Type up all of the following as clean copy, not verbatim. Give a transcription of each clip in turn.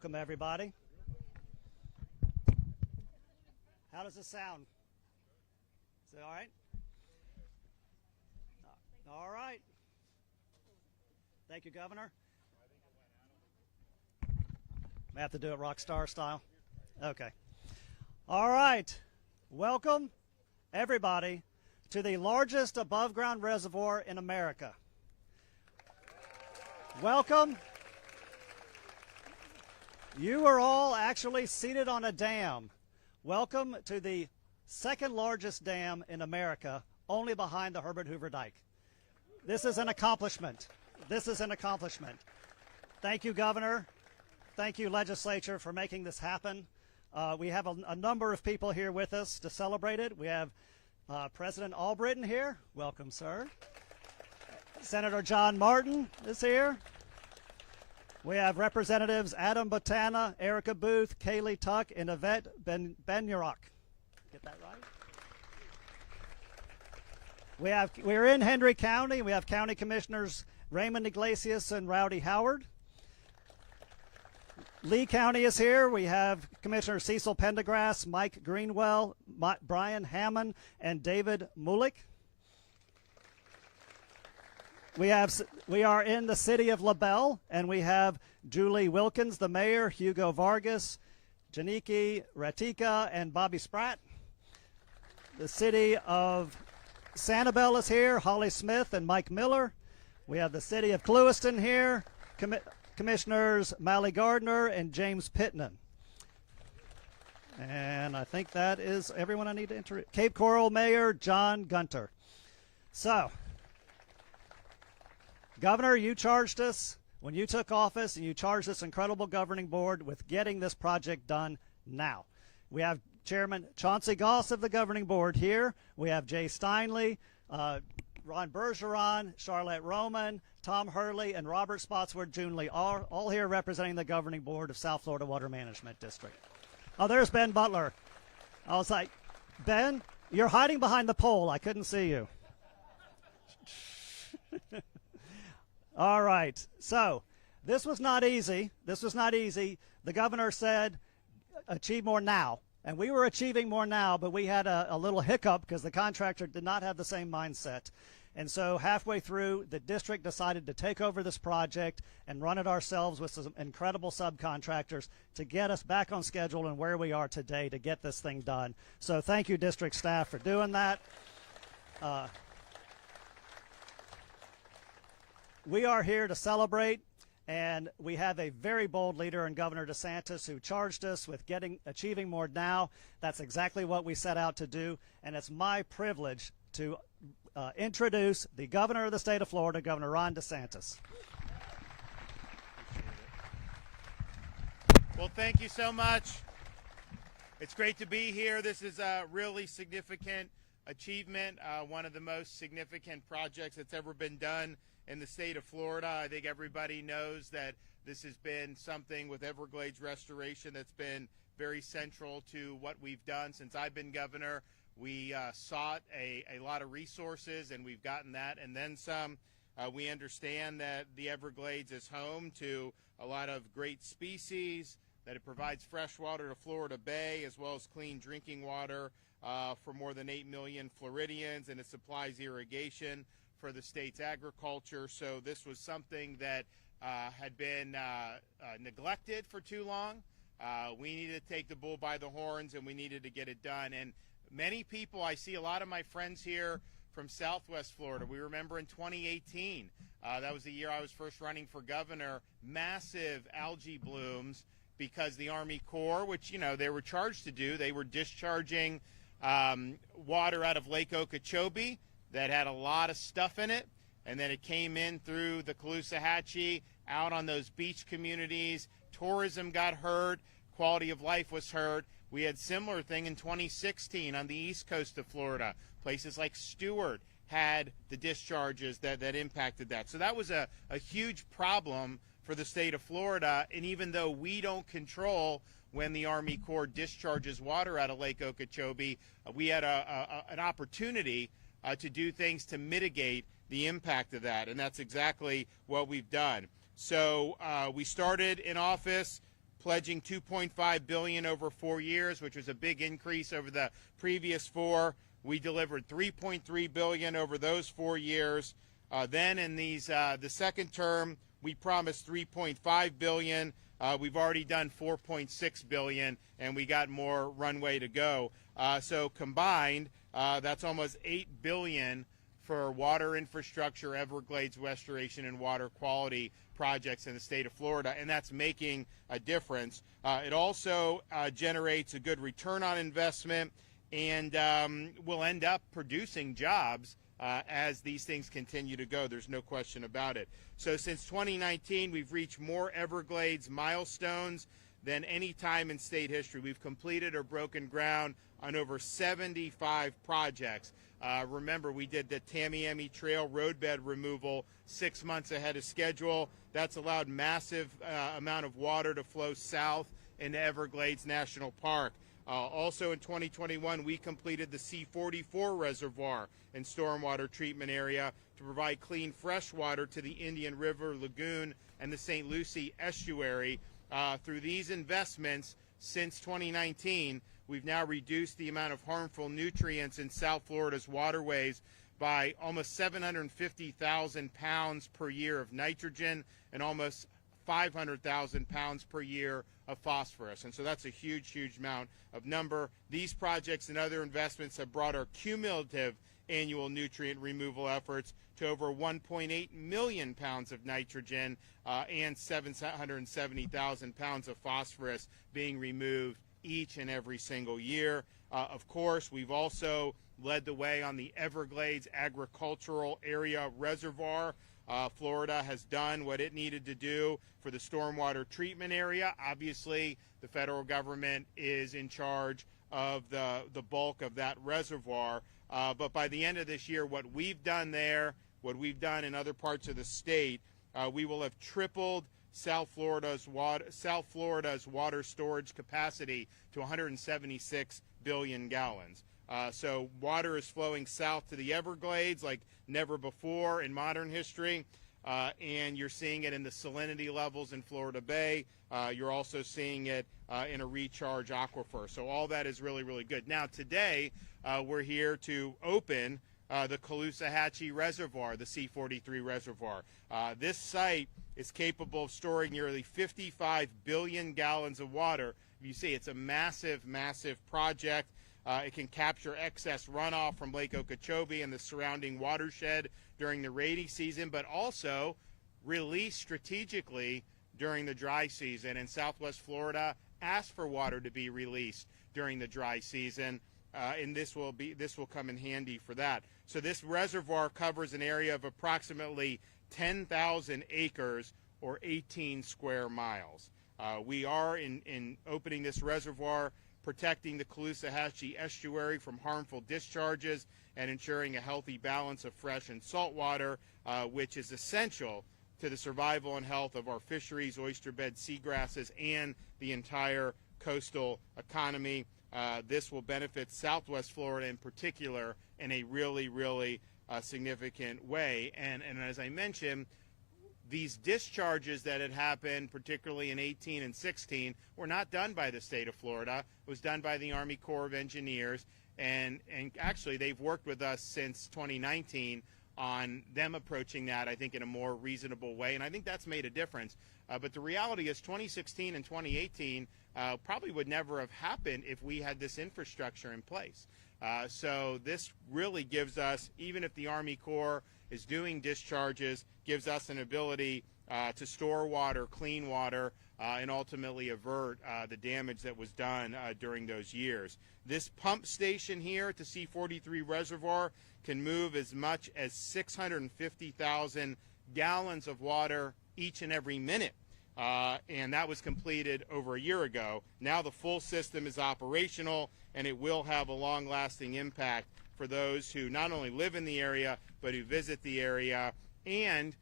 Welcome, everybody. How does this sound? Is it all right? All right. Thank you, Governor. I have to do it rock star style. Okay. All right. Welcome, everybody, to the largest above-ground reservoir in America. Welcome. You are all actually seated on a dam. Welcome to the second largest dam in America, only behind the Herbert Hoover Dike. This is an accomplishment. This is an accomplishment. Thank you, Governor. Thank you, Legislature, for making this happen. We have a number of people here with us to celebrate it. We have President Albritton here. Welcome, sir. Senator John Martin is here. We have Representatives Adam Botana, Erica Booth, Kaylee Tuck, and Yvette Benyarok. Get that right? We're in Hendry County. We have County Commissioners Raymond Iglesias and Rowdy Howard. Lee County is here. We have Commissioner Cecil Pendergrass, Mike Greenwell, Brian Hammond, and David Mulick. We are in the city of LaBelle, and we have Julie Wilkins, the mayor, Hugo Vargas, Janiki Ratika, and Bobby Spratt. The city of Sanibel is here, Holly Smith and Mike Miller. We have the city of Clewiston here, Commissioners Mally Gardner and James Pittman. And I think that is everyone I need to introduce. Cape Coral Mayor John Gunter. So, Governor, you charged us when you took office, and you charged this incredible governing board with getting this project done now. We have Chairman Chauncey Goss of the governing board here. We have Jay Steinley, Ron Bergeron, Charlotte Roman, Tom Hurley, and Robert Spotswood Jr. all here representing the governing board of South Florida Water Management District. Oh, there's Ben Butler. I was like, Ben, you're hiding behind the pole. I couldn't see you. All right, so this was not easy. This was not easy. The governor said, achieve more now. And we were achieving more now, but we had a little hiccup because the contractor did not have the same mindset. And so halfway through, the district decided to take over this project and run it ourselves with some incredible subcontractors to get us back on schedule and where we are today to get this thing done. So thank you, district staff, for doing that. We are here to celebrate, and we have a very bold leader in Governor DeSantis who charged us with achieving more now. That's exactly what we set out to do, and it's my privilege to introduce the governor of the state of Florida, Governor Ron DeSantis. Well, thank you so much. It's great to be here. This is a really significant achievement, one of the most significant projects that's ever been done in the state of Florida. I think everybody knows that this has been something with Everglades restoration that's been very central to what we've done since I've been governor. We sought a lot of resources, and we've gotten that and then some. We understand that the Everglades is home to a lot of great species, that it provides fresh water to Florida Bay as well as clean drinking water for more than 8 million Floridians, and it supplies irrigation for the state's agriculture. So this was something that had been neglected for too long. We needed to take the bull by the horns, and we needed to get it done. And many people, I see a lot of my friends here from Southwest Florida. We remember in 2018, that was the year I was first running for governor, massive algae blooms because the Army Corps, which, you know, they were charged to do, they were discharging water out of Lake Okeechobee that had a lot of stuff in it, and then it came in through the Caloosahatchee, out on those beach communities. Tourism got hurt, quality of life was hurt. We had similar thing in 2016 on the east coast of Florida. Places like Stewart had the discharges that impacted that. So that was a huge problem for the state of Florida, and even though we don't control when the Army Corps discharges water out of Lake Okeechobee, we had an opportunity to do things to mitigate the impact of that, and that's exactly what we've done. So we started in office pledging $2.5 billion over 4 years, which was a big increase over the previous 4. We delivered $3.3 billion over those 4 years. Then in the second term, we promised $3.5 billion. We've already done $4.6 billion, and we got more runway to go. So combined, that's almost $8 billion for water infrastructure, Everglades restoration, and water quality projects in the state of Florida, and that's making a difference. It also generates a good return on investment, and will end up producing jobs as these things continue to go. There's no question about it. So since 2019, we've reached more Everglades milestones than any time in state history. We've completed or broken ground on over 75 projects. Remember, we did the Tamiami Trail roadbed removal 6 months ahead of schedule. That's allowed massive amount of water to flow south into Everglades National Park. Also in 2021, we completed the C-44 reservoir and stormwater treatment area to provide clean fresh water to the Indian River Lagoon and the St. Lucie estuary. Through these investments since 2019, we've now reduced the amount of harmful nutrients in South Florida's waterways by almost 750,000 pounds per year of nitrogen and almost 500,000 pounds per year of phosphorus. And so that's a huge, huge amount of number. These projects and other investments have brought our cumulative annual nutrient removal efforts to over 1.8 million pounds of nitrogen and 770,000 pounds of phosphorus being removed each and every single year. Of course, we've also led the way on the Everglades Agricultural Area Reservoir. Florida has done what it needed to do for the stormwater treatment area. Obviously, the federal government is in charge of the bulk of that reservoir. But by the end of this year, what we've done there, what we've done in other parts of the state, we will have tripled South Florida's water storage capacity to 176 billion gallons. So water is flowing south to the Everglades like never before in modern history, and you're seeing it in the salinity levels in Florida Bay. You're also seeing it in a recharge aquifer. So all that is really, really good. Now today, we're here to open the Caloosahatchee Reservoir, the C-43 Reservoir. This site is capable of storing nearly 55 billion gallons of water. You see, it's a massive, massive project. It can capture excess runoff from Lake Okeechobee and the surrounding watershed during the rainy season, but also release strategically during the dry season. And Southwest Florida asked for water to be released during the dry season, and this will come in handy for that. So this reservoir covers an area of approximately 10,000 acres or 18 square miles. We are in opening this reservoir, protecting the Caloosahatchee estuary from harmful discharges and ensuring a healthy balance of fresh and salt water, which is essential to the survival and health of our fisheries, oyster bed, seagrasses, and the entire coastal economy. This will benefit Southwest Florida in particular in a really, really significant way. And as I mentioned, these discharges that had happened, particularly in 18 and 16, were not done by the state of Florida. It was done by the Army Corps of Engineers, and actually they've worked with us since 2019 on them approaching that, I think, in a more reasonable way, and I think that's made a difference. But the reality is 2016 and 2018 probably would never have happened if we had this infrastructure in place. So this really gives us, even if the Army Corps is doing discharges, gives us an ability to store water, clean water, and ultimately avert the damage that was done during those years. This pump station here at the C-43 Reservoir can move as much as 650,000 gallons of water each and every minute. And that was completed over a year ago. Now the full system is operational, and it will have a long-lasting impact for those who not only live in the area, but who visit the area. And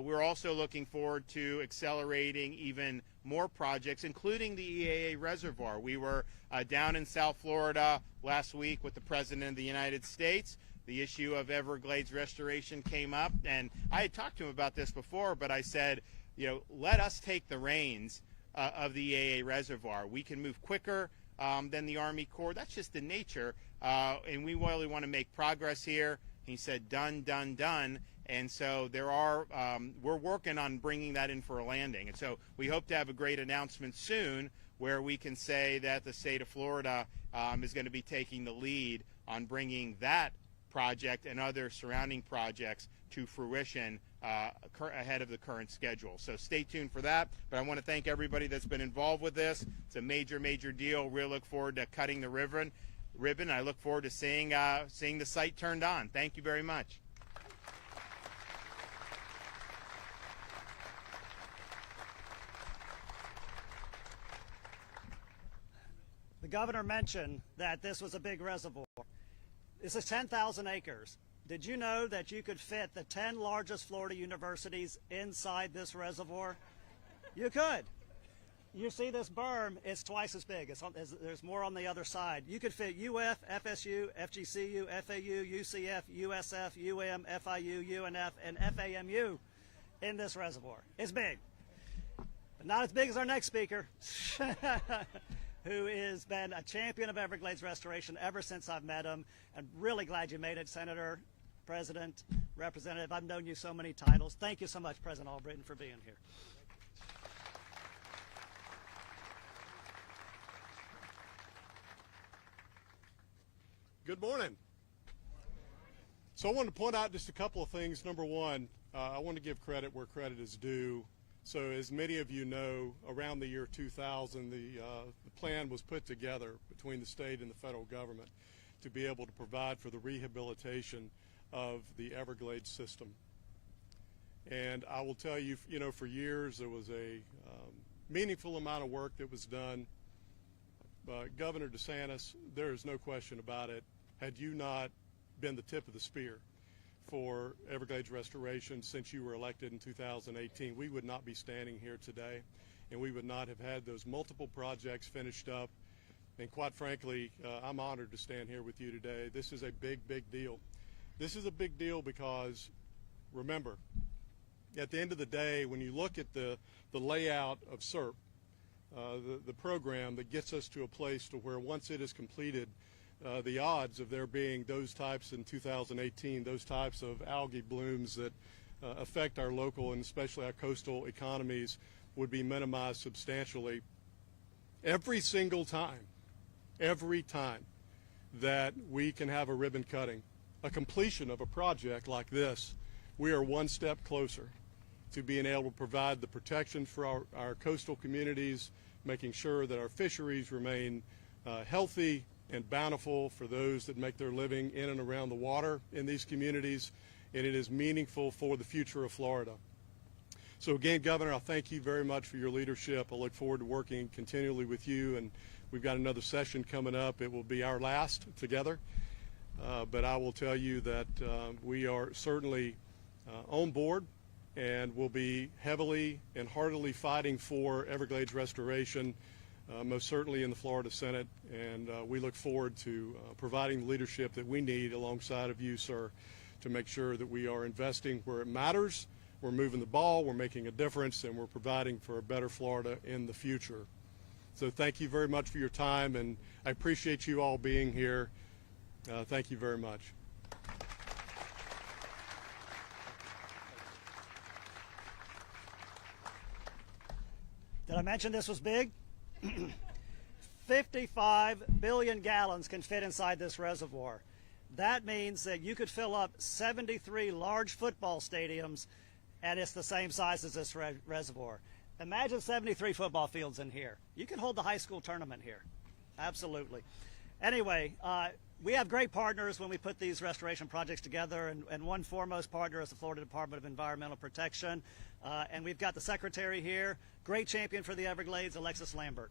we're also looking forward to accelerating even more projects, including the EAA Reservoir. We were down in South Florida last week with the President of the United States. The issue of Everglades restoration came up, and I had talked to him about this before, but I said, you know, let us take the reins of the EAA reservoir. We can move quicker than the Army Corps. That's just the nature, and we really want to make progress here. He said done, done, done. And so we're working on bringing that in for a landing. And so we hope to have a great announcement soon where we can say that the state of Florida is going to be taking the lead on bringing that project and other surrounding projects to fruition ahead of the current schedule. So stay tuned for that. But I want to thank everybody that's been involved with this. It's a major, major deal. Really look forward to cutting the ribbon. I look forward to seeing the site turned on. Thank you very much. The governor mentioned that this was a big reservoir. This is 10,000 acres. Did you know that you could fit the 10 largest Florida universities inside this reservoir? You could. You see this berm, it's twice as big. There's more on the other side. You could fit UF, FSU, FGCU, FAU, UCF, USF, FIU, UNF, and FAMU in this reservoir. It's big. But not as big as our next speaker, who has been a champion of Everglades restoration ever since I've met him. I'm really glad you made it, Senator, President, Representative. I've known you so many titles. Thank you so much, President Albritton, for being here. Good morning. So I want to point out just a couple of things. Number one, I want to give credit where credit is due. So as many of you know, around the year 2000, the plan was put together between the state and the federal government to be able to provide for the rehabilitation of the Everglades system. And I will tell you, for years there was a meaningful amount of work that was done. Governor DeSantis, there is no question about it, had you not been the tip of the spear for Everglades restoration since you were elected in 2018, we would not be standing here today, and we would not have had those multiple projects finished up. And quite frankly, I'm honored to stand here with you today. This is a big, big deal. This is a big deal because, remember, at the end of the day, when you look at the layout of SERP, the program that gets us to a place to where once it is completed, the odds of there being those types in 2018, those types of algae blooms that affect our local and especially our coastal economies would be minimized substantially. Every single time that we can have a ribbon cutting, a completion of a project like this, we are one step closer to being able to provide the protection for our coastal communities, making sure that our fisheries remain healthy and bountiful for those that make their living in and around the water in these communities, and it is meaningful for the future of Florida. So again, Governor, I thank you very much for your leadership. I look forward to working continually with you, and we've got another session coming up. It will be our last together, but I will tell you that we are certainly on board and will be heavily and heartily fighting for Everglades restoration, most certainly in the Florida Senate, and we look forward to providing the leadership that we need alongside of you, sir, to make sure that we are investing where it matters, we're moving the ball, we're making a difference, and we're providing for a better Florida in the future. So thank you very much for your time, and I appreciate you all being here. Thank you very much. Did I mention this was big? 55 billion gallons can fit inside this reservoir. That means that you could fill up 73 large football stadiums, and it's the same size as this reservoir. Imagine 73 football fields in here. You can hold the high school tournament here. Absolutely. Anyway, we have great partners when we put these restoration projects together, and one foremost partner is the Florida Department of Environmental Protection. And we've got the secretary here, great champion for the Everglades, Alexis Lambert.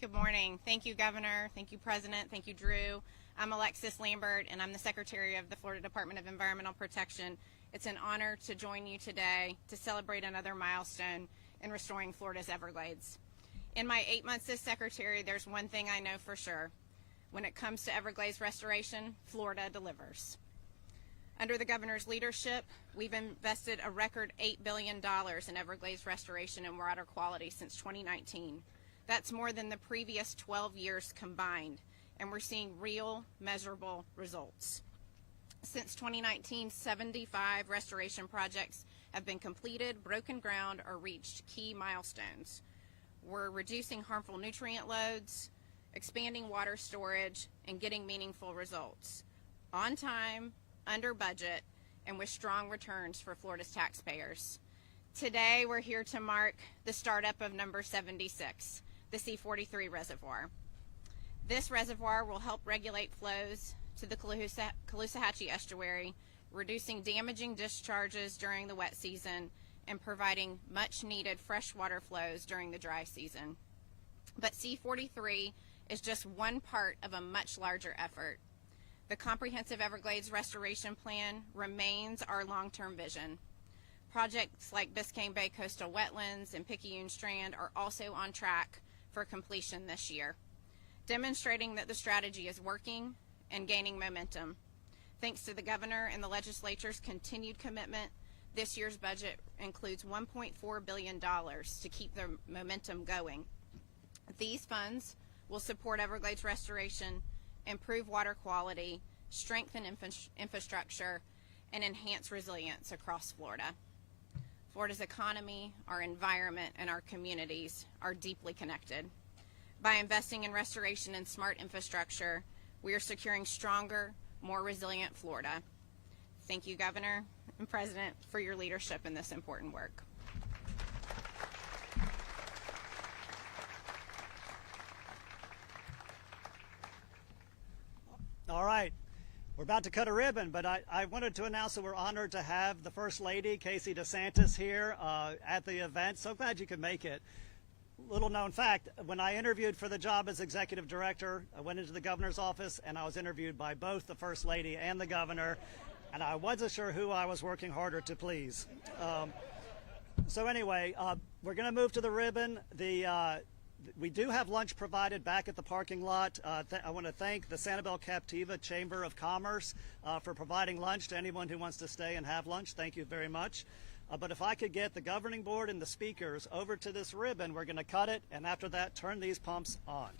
Good morning. Thank you, Governor. Thank you, President. Thank you, Drew. I'm Alexis Lambert, and I'm the Secretary of the Florida Department of Environmental Protection. It's an honor to join you today to celebrate another milestone in restoring Florida's Everglades. In my 8 months as Secretary, there's one thing I know for sure. When it comes to Everglades restoration, Florida delivers. Under the governor's leadership, we've invested a record $8 billion in Everglades restoration and water quality since 2019. That's more than the previous 12 years combined, and we're seeing real, measurable results. Since 2019, 75 restoration projects have been completed, broken ground, or reached key milestones. We're reducing harmful nutrient loads, expanding water storage, and getting meaningful results. On time, under budget, and with strong returns for Florida's taxpayers. Today, we're here to mark the startup of number 76, the C-43 reservoir. This reservoir will help regulate flows to the Caloosahatchee estuary, reducing damaging discharges during the wet season and providing much-needed freshwater flows during the dry season. But C-43 is just one part of a much larger effort. The Comprehensive Everglades Restoration Plan remains our long-term vision. Projects like Biscayne Bay Coastal Wetlands and Picayune Strand are also on track for completion this year, demonstrating that the strategy is working and gaining momentum. Thanks to the governor and the legislature's continued commitment, this year's budget includes $1.4 billion to keep the momentum going. These funds will support Everglades restoration, improve water quality, strengthen infrastructure, and enhance resilience across Florida. Florida's economy, our environment, and our communities are deeply connected. By investing in restoration and smart infrastructure, we are securing stronger, more resilient Florida. Thank you, Governor and President, for your leadership in this important work. All right, we're about to cut a ribbon, but I wanted to announce that we're honored to have the First Lady, Casey DeSantis, here at the event. So glad you could make it. Little known fact, when I interviewed for the job as executive director, I went into the governor's office and I was interviewed by both the First Lady and the governor, and I wasn't sure who I was working harder to please. So anyway, we're going to move to the ribbon. We do have lunch provided back at the parking lot. I want to thank the Sanibel Captiva Chamber of Commerce for providing lunch to anyone who wants to stay and have lunch. Thank you very much. But if I could get the governing board and the speakers over to this ribbon, we're going to cut it, and after that, turn these pumps on.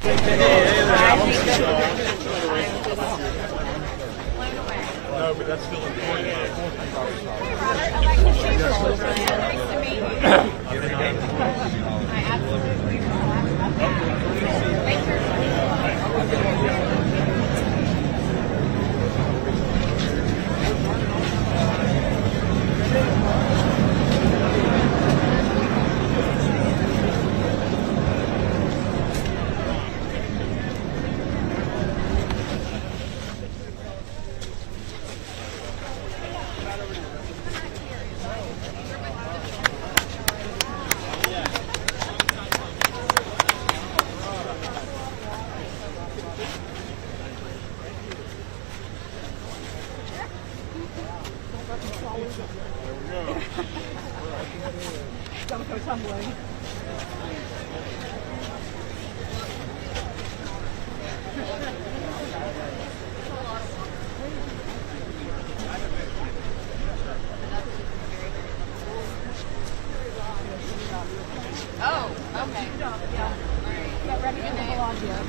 No, but that's still important. Don't go tumbling. Oh, okay. Get ready to pull on here.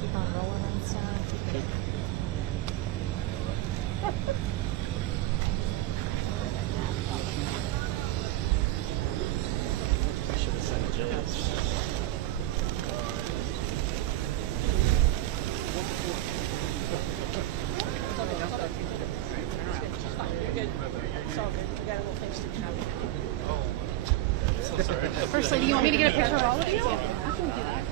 Keep on rolling and stuff. I should have sent Jay's. First lady, you want me to get a picture of all of you? I can do that.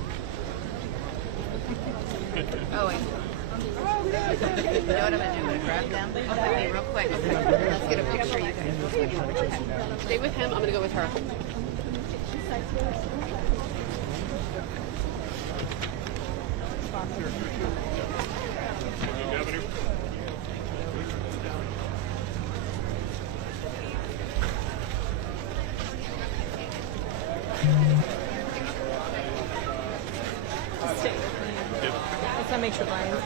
Oh, wait. You know what I'm going to do? I'm going to grab them. Okay, real quick. Let's get a picture, you guys. Stay with him. I'm going to go with her. Let's not make sure Brian's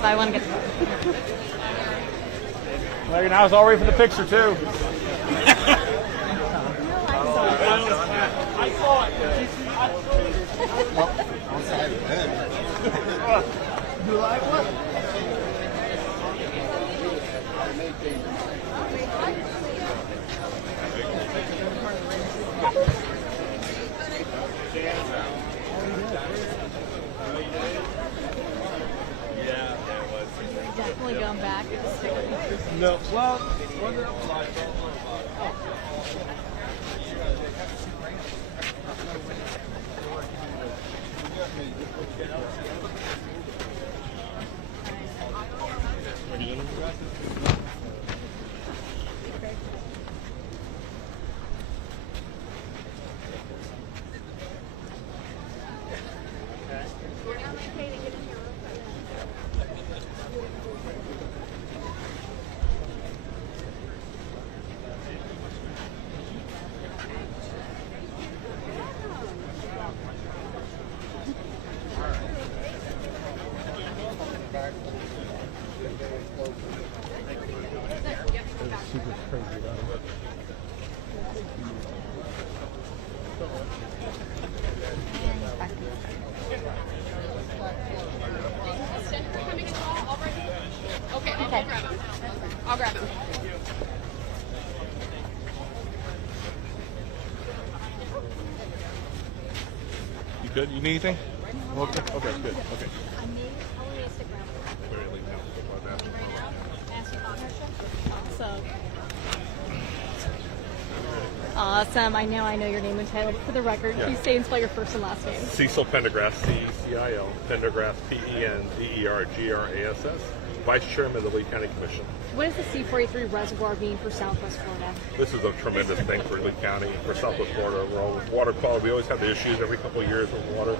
I want to get the Megan, I was all ready for the picture too. I saw it. You like what? definitely going back. No. Well, Super crazy, though. Okay. I'll grab him. You good? You need anything? Okay, good. Okay. I may stick around. Awesome. I know your name and title, but for the record, Yeah. please say and spell your first and last name. Cecil Pendergrass, C-E-C-I-L, Pendergrass, P-E-N-D-E-R-G-R-A-S-S, Vice Chairman of the Lee County Commission. What does the C-43 reservoir mean for Southwest Florida? This is a tremendous thing for Lee County, for Southwest Florida. Overall, with water quality, we always have the issues every couple of years with water.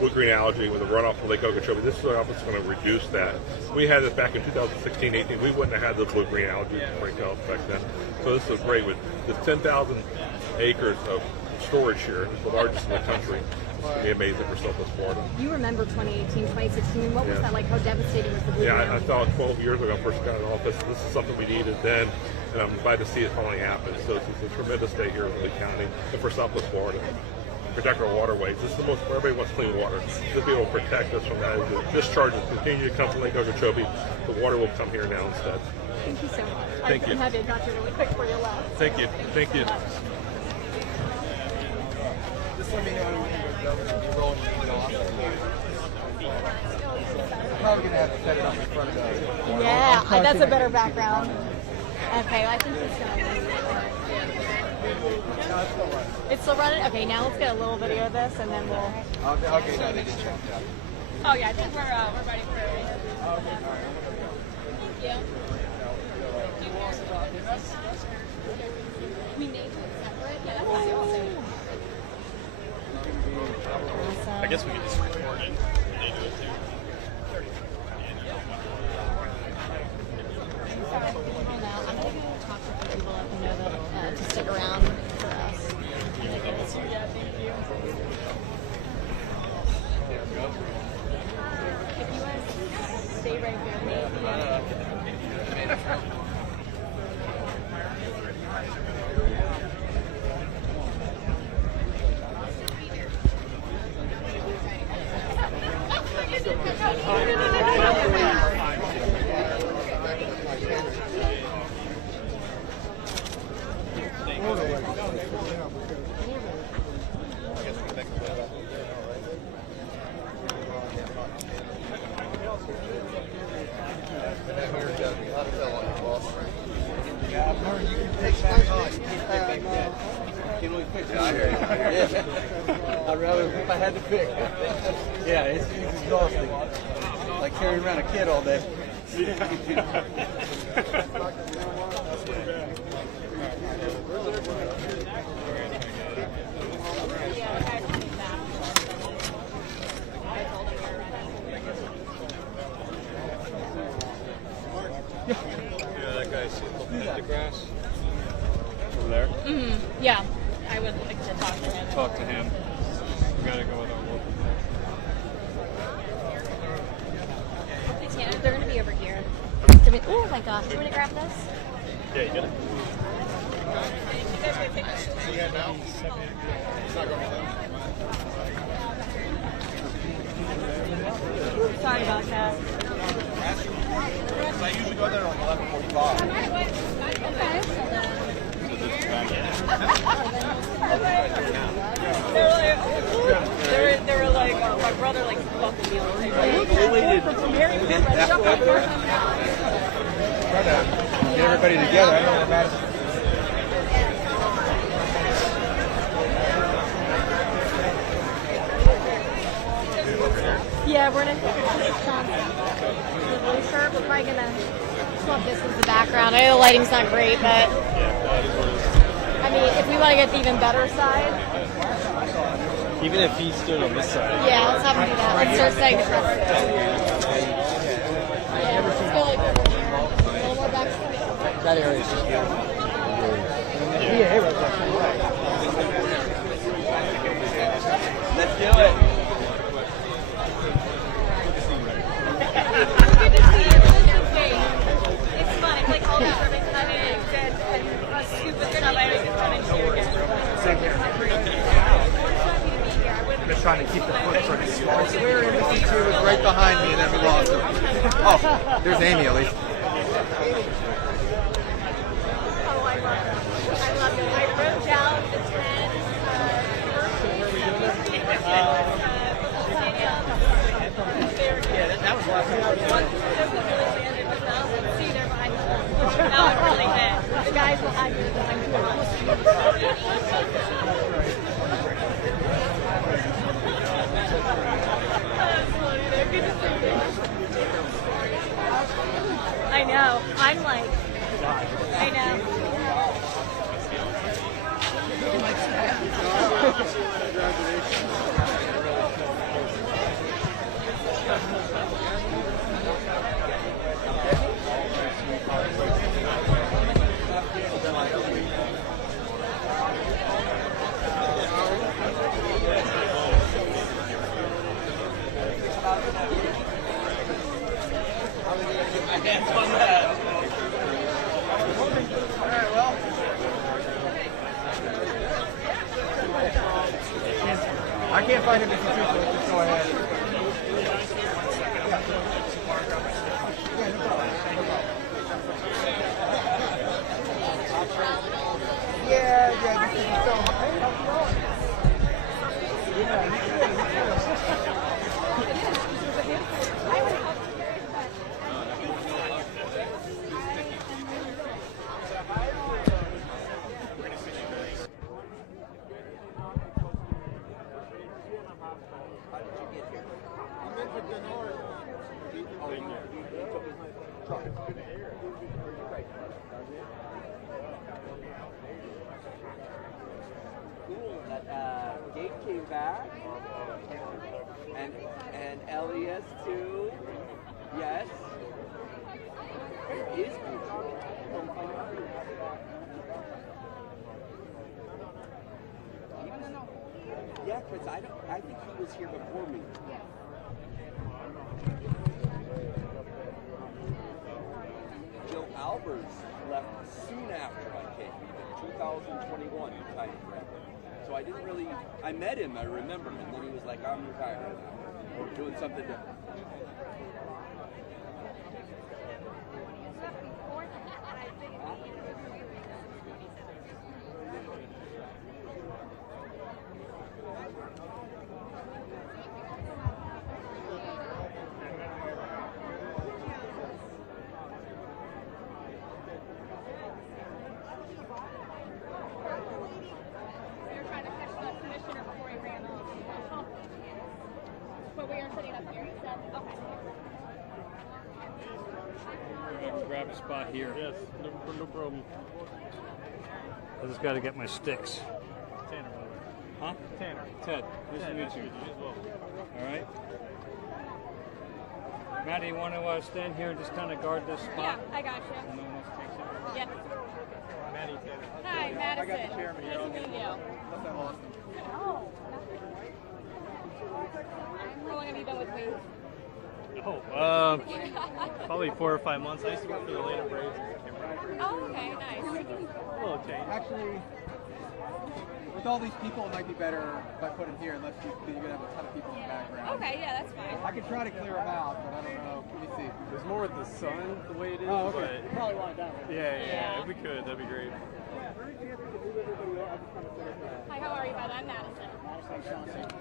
Blue-green algae with the runoff from Lake Okeechobee. This is going to reduce that. We had this back in 2016-18. We wouldn't have had the blue-green algae breakouts back then. So this is great with the 10,000 acres of storage here. It's the largest in the country. It's going to be amazing for Southwest Florida. You remember 2018, 2016. What was Yeah. that like? How devastating was the blue Yeah, green I algae? thought 12 years ago, when I first got in office, this is something we needed then, and I'm glad to see it finally happen. So this is a tremendous day here in Lee County and for Southwest Florida. Protect our waterways. This is the most, everybody wants clean water. Just be able to protect us from that. As the discharges continue to come from Lake Okeechobee, the water will come here now instead. Thank you so much. Thank you. I'm happy to talk to you really quick for your last. Thank you. Thank you. Just let me know when you're rolling it off. Probably gonna have to set it up in front of the. Yeah, that's a better background. Okay, I think it's gonna be. It's still running? Okay, now let's get a little video of this and then we'll. Okay, no, they did check it out. Oh, yeah, I think we're ready for it. Thank you. We named it separate? Yeah, that's awesome. I guess we could just record it. They do it too. Sorry, hold on. I'm going to go talk to some people, let them know that to stick around for us. Yeah, thank you. If you guys stay right there, maybe. I'd rather if I had to pick. Yeah, it's exhausting. Like carrying around a kid all day. That guy's the grass over there. Yeah, I would like to talk to him. Talk to him. We gotta go with our local. Hey, Tanner, they're going to be over here. Oh my gosh, do you want to grab this? Yeah, you get it. Sorry about that. I usually go there at 11:45. They were like, my brother like fucking me. Get everybody together. I know about it. Yeah, we're gonna blue shirt. We're probably gonna swap this as the background. I know the lighting's not great, but I mean, if we want to get the even better side. Even if he stood on this side. Yeah, let's have him do that. Let's start setting the precedent. Yeah, let's go like over here. A little more back to the middle. That area is just beautiful. Let's do it. Good to see you. It's fun. It's like all these urban clinics and stupid stuff. I always get fun into you again. Same here. Just trying to keep the footprint small. So where Embassy 2 was right behind me and then we lost him. Oh, there's Amy at least. Oh, I love it. I love it. I wrote down the 10 That was last time. That one really hit. The guys behind me behind the I know. I'm like, I know. I can't find Embassy 2, so just go ahead. Yeah, this is so high. Gate came back, and LES too. Yes. Where is Yeah, because I think he was here before me. Joe Albers left soon after I came, 2021 time frame. So I didn't really, I met him, I remember, and then he was like, I'm retired now, or doing something different. Grab a spot here. Yes, no problem. I just got to get my sticks. Tanner, huh? Tanner. Ted. Nice to meet you. You as well. All right. Maddie, you want to stand here and just kind of guard this spot? Yeah, I got you. No one else takes it? Yeah. Maddie, Tanner. Hi, Madison. I got the chairman here. Nice to meet you. What's that, Austin? Oh. How long have you been with me? Oh, probably 4 or 5 months. I used to work for the Atlanta Braves. Oh, okay, nice. A little change. Actually, with all these people, it might be better if I put it here, unless you're going to have a ton of people in the background. Okay, yeah, that's fine. I could try to clear them out, but I don't know. Let me see. There's more with the sun, the way it is. Oh, okay. But You probably want it that way. yeah, if we could, that'd be great. Hi, how are you, bud? I'm Madison.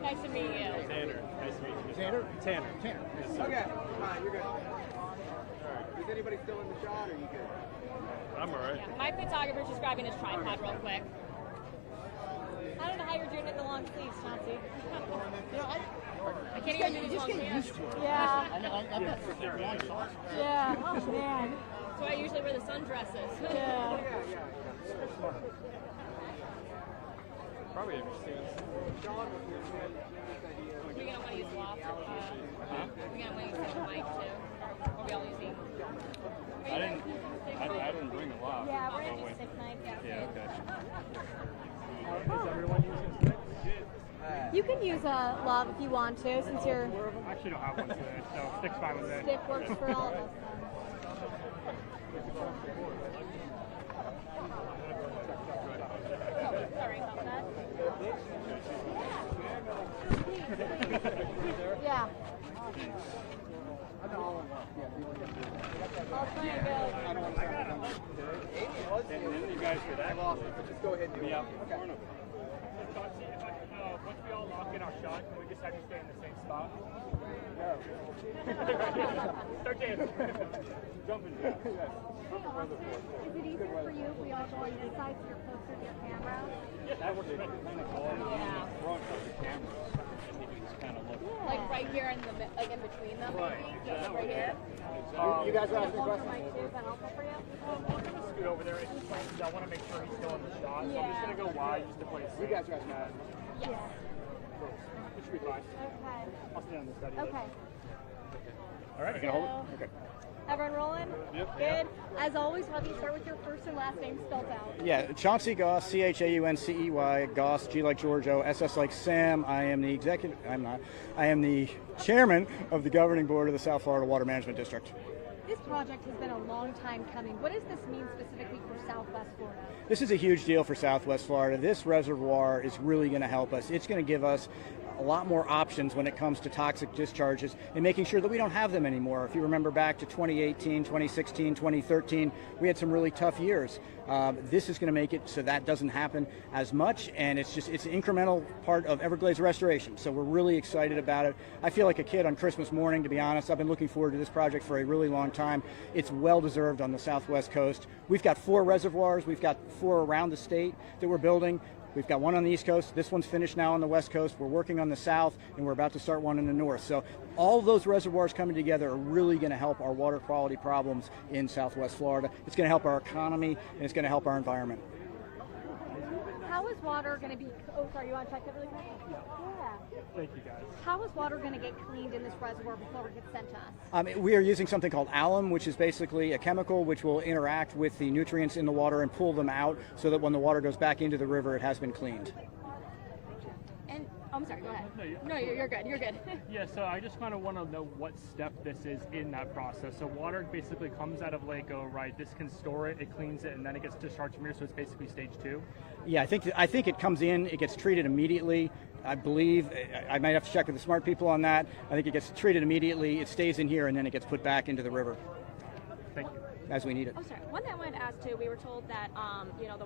Nice to meet you. Tanner, nice to meet you. Tanner? Tanner. Tanner. Okay, fine, you're good. All right. Is anybody still in the shot, or are you good? I'm all right. Yeah, my photographer's just grabbing his tripod real quick. I don't know how you're doing it in the long sleeves, Chauncey. I can't even do these long pants. Yeah. long shorts. Yeah. Oh man. So I usually wear the sundresses. Yeah. Probably understands. We're gonna want to use loft. We're gonna want to use the mic too. Or we all using. I didn't bring a lot. Yeah, we're gonna do stick knife. Yeah, okay. Oh. Is everyone using sticks? You can use a love if you want to, since you're I actually don't have one today, so stick's fine with me. stick works for all of us. Sorry about that. Yeah. I'll try and go. You guys could actually Just go ahead and do it. okay. Once we all lock in our shot, can we just have you stay in the same spot? Start dancing. Jumping. Is it easier for you if we all go on this side so you're closer to your camera? That works kind of cool. Yeah. Front of the cameras. Kind of look. Like right here in the like in between them. Right. Just right here. You guys are asking Hold your questions? mic too, is that helpful for you? I'm gonna scoot over there. It's just I want to make sure he's still in the shot. So I'm just gonna go wide just to play it safe. You guys are asking questions? Yes. It should be fine. Okay. I'll stay on this side. Okay. All right. You can hold it. Okay. Everyone rolling? Yep. Good. As always, how do you start with your first and last name spelled out? Yeah, Chauncey Goss, Chauncey, Goss, G like Giorgio, SS like Sam. I am the executive. I'm not. I am the chairman of the governing board of the South Florida Water Management District. This project has been a long time coming. What does this mean specifically for Southwest Florida? This is a huge deal for Southwest Florida. This reservoir is really going to help us. It's going to give us a lot more options when it comes to toxic discharges and making sure that we don't have them anymore. If you remember back to 2018, 2016, 2013, we had some really tough years. This is going to make it so that doesn't happen as much, and it's an incremental part of Everglades restoration. So we're really excited about it. I feel like a kid on Christmas morning, to be honest. I've been looking forward to this project for a really long time. It's well deserved on the southwest coast. We've got 4 reservoirs. We've got 4 around the state that we're building. We've got one on the East Coast. This one's finished now on the West Coast. We're working on the South, and we're about to start one in the North. So all those reservoirs coming together are really going to help our water quality problems in Southwest Florida. It's going to help our economy, and it's going to help our environment. How is water going to be? Oh, sorry, you want to check that really quick? Yeah. Thank you, guys. How is water going to get cleaned in this reservoir before it gets sent to us? We are using something called alum, which is basically a chemical which will interact with the nutrients in the water and pull them out so that when the water goes back into the river, it has been cleaned. And I'm sorry, go ahead. No, you're good. You're good. Yeah, so I just kind of want to know what step this is in that process. So water basically comes out of Lake O, right? This can store it, it cleans it, and then it gets discharged from here, so it's basically stage 2? Yeah, I think it comes in, it gets treated immediately. I believe, I might have to check with the smart people on that. I think it gets treated immediately, it stays in here, and then it gets put back into the river. Thank you. As we need it. Oh, sorry. One thing I wanted to ask too, we were told that, the